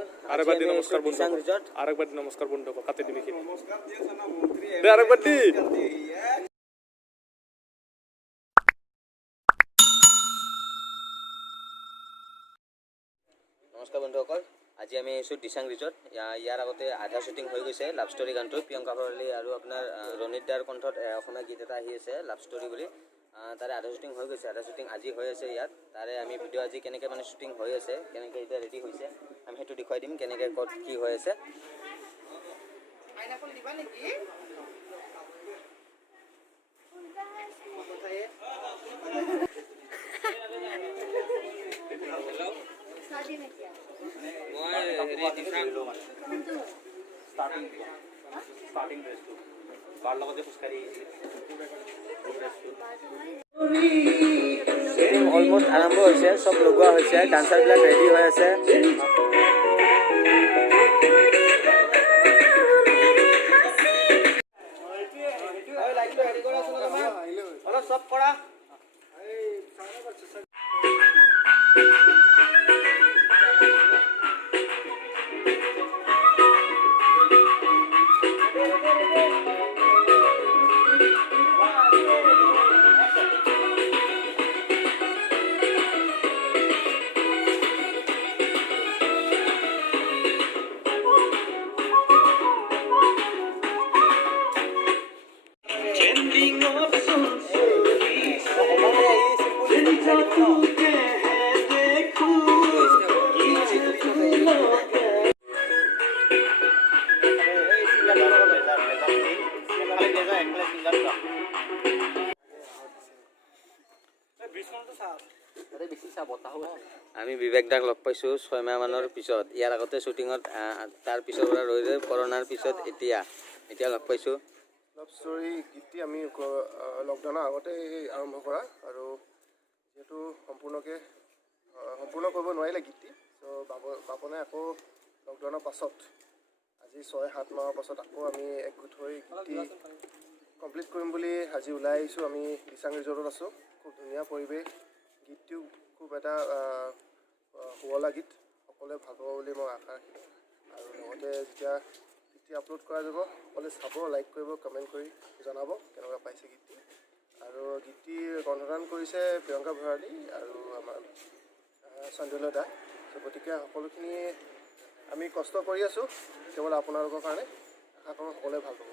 বন্ধুসকল আৰেকবাৰ দি নমস্কাৰ দিচাং বন্ধুসকল ৰিজৰ্ট আৰেকবাৰ দি নমস্কাৰ বন্ধুসকল কাতে দিবি কি দে আৰেকবাৰ দি নমস্কাৰ বন্ধুসকল আজি আমি আহিছোঁ দিচাং ৰিজৰ্ট ইয়াৰ আগতে আধা শ্বুটিং হৈ গৈছে লাভ ষ্টৰী গানটো প্ৰিয়ংকা ভৰালী আৰু আপোনাৰ ৰণিত দাৰ কণ্ঠত অসমীয়া গীত এটা আহি আছে লাভ ষ্টৰী বুলি তাৰে আধা শ্বুটিং হৈ গৈছে আধা শ্বুটিং আজি হৈ আছে ইয়াত তাৰে আমি ভিডিঅ' আজি কেনেকৈ মানে শ্বুটিং হৈ আছে কেনেকৈ এতিয়া ৰেডি হৈছে আমি সেইটো দেখুৱাই দিম কেনেকৈ ক'ত কি হৈ আছে অলমোষ্ট আৰম্ভ হৈছে চব লগোৱা হৈছে ডান্সাৰবিলাক ৰেডি হৈ আছে অলপ চব কৰা আমি বিবেক দাক লগ পাইছোঁ 6 মাহমানৰ পিছত ইয়াৰ আগতে শ্বুটিঙত তাৰ পিছৰ পৰা ৰৈ ৰৈ কৰোণাৰ পিছত এতিয়া লগ পাইছোঁ লাভ ষ্টৰী গীতটি আমি লকডাউনৰ আগতে আৰম্ভ কৰা আৰু যিহেতু সম্পূৰ্ণ কৰিব নোৱাৰিলে গীতটি চ' বাপনে আকৌ লকডাউনৰ পাছত আজি 6-7 মাহৰ পাছত আকৌ আমি একগোট হৈ গীতটি কমপ্লিট কৰিম বুলি আজি ওলাই আহিছোঁ আমি দিচাং ৰিজৰ্টত আছোঁ খুব ধুনীয়া পৰিৱেশ গীতটিও খুব এটা শুৱলা গীত সকলোৱে ভাল পাব বুলি মই আশা ৰাখিলোঁ আৰু লগতে যেতিয়া গীতটি আপলোড কৰা যাব সকলোৱে চাব লাইক কৰিব কমেণ্ট কৰি জনাব কেনেকুৱা পাইছে গীতটি আৰু গীতটিৰ কণ্ঠদান কৰিছে প্ৰিয়ংকা ভৰালী আৰু আমাৰ সঞ্জয় দা গতিকে সকলোখিনি আমি কষ্ট কৰি আছোঁ কেৱল আপোনালোকৰ কাৰণে আশা কৰোঁ সকলোৱে ভাল পাব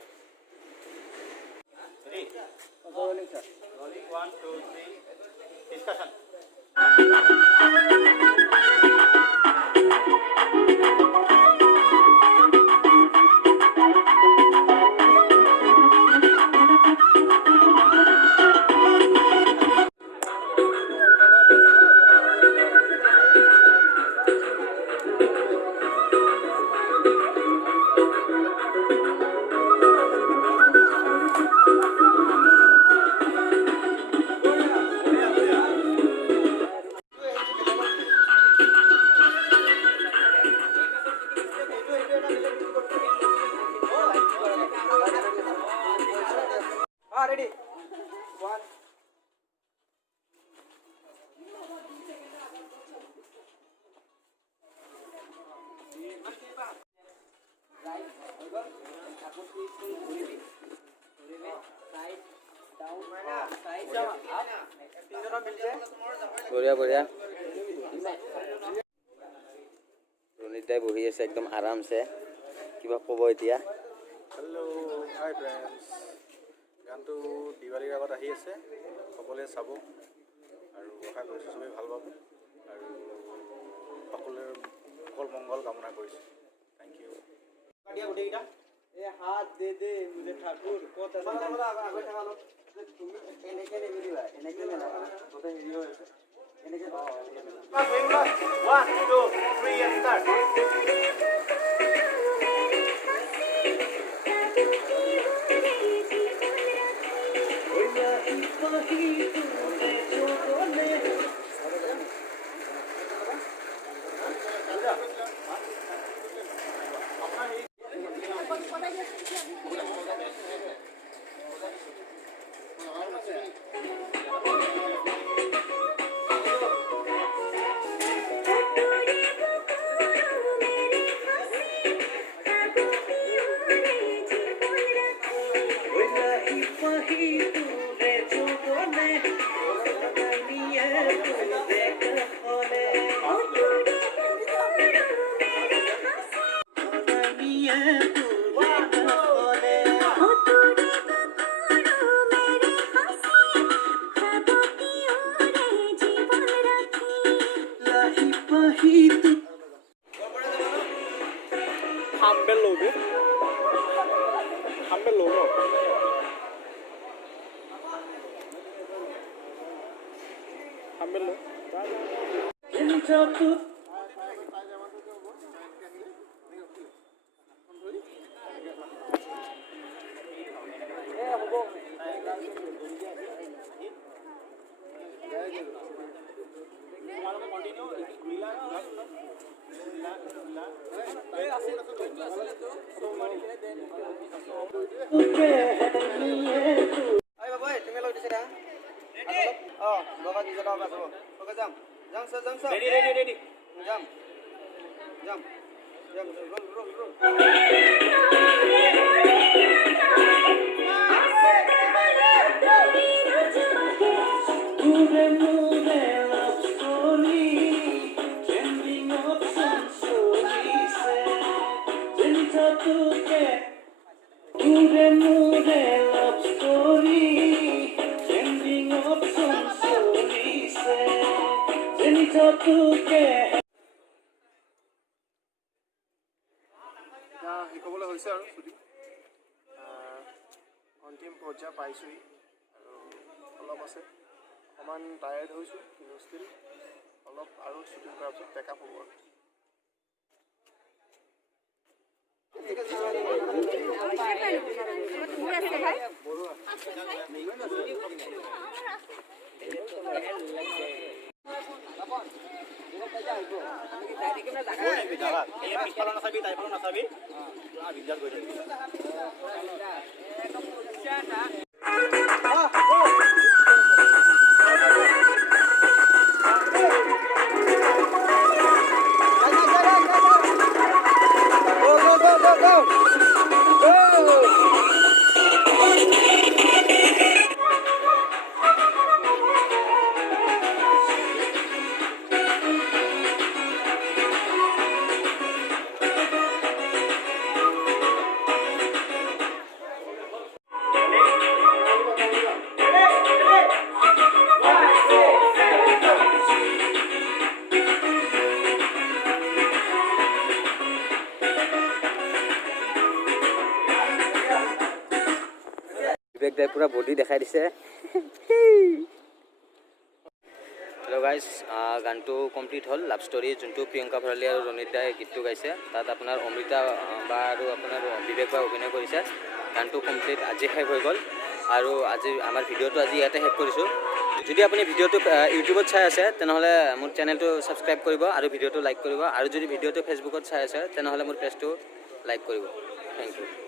ready 1 বঢ়িয়া বঢ়িয়া ৰণিত দাই বহি আছে একদম আৰামছে কিবা ক'ব এতিয়া হেল্ল' হাই ফ্ৰেণ্ডছ গানটো দিৱালীৰ আগত আহি আছে সকলোৱে চাব আৰু আশা কৰিছোঁ চবেই ভাল পাব আৰু সকলোৰে সকল মংগল কামনা কৰিছোঁ থেংক ইউ হাত দে দে মুঝে ঠাকুৰ কত তুমি এনেকে নিদিবা এনেকে নালাগা কত হেৰি হৈ আছে এনেকে 1 2 3 and start হাম্বেল লওঁ বে হাম্বেল লওঁ ন হাম্বেল লওঁ শিকাবলৈ হৈছে আৰু শ্বুটিং অন্তিম পৰ্যায় পাইছোঁহি আৰু অলপ আছে অকণমান টায়াৰ্ড হৈছোঁ কিন্তু ষ্টিল অলপ আৰু শ্বুটিং কৰাৰ পিছত টেকআপ হ'ব আৰু বিবেক দাই পুৰা বডি দেখাই দিছে হেল্ল' গাইজ গানটো কমপ্লিট হ'ল লাভ ষ্টৰী যোনটো প্ৰিয়ংকা ভৰালী আৰু ৰণিত দাই গীতটো গাইছে তাত আপোনাৰ অমৃতা বা আৰু আপোনাৰ বিবেক বাই অভিনয় কৰিছে গানটো কমপ্লিট আজি শেষ হৈ গ'ল আৰু আজি আমাৰ ভিডিঅ'টো আজি ইয়াতে শেষ কৰিছোঁ যদি আপুনি ভিডিঅ'টো ইউটিউবত চাই আছে তেনেহ'লে মোৰ চেনেলটো ছাবস্ক্ৰাইব কৰিব আৰু ভিডিঅ'টো লাইক কৰিব আৰু যদি ভিডিঅ'টো ফেচবুকত চাই আছে তেনেহ'লে মোৰ পেজটো লাইক কৰিব থেংক ইউ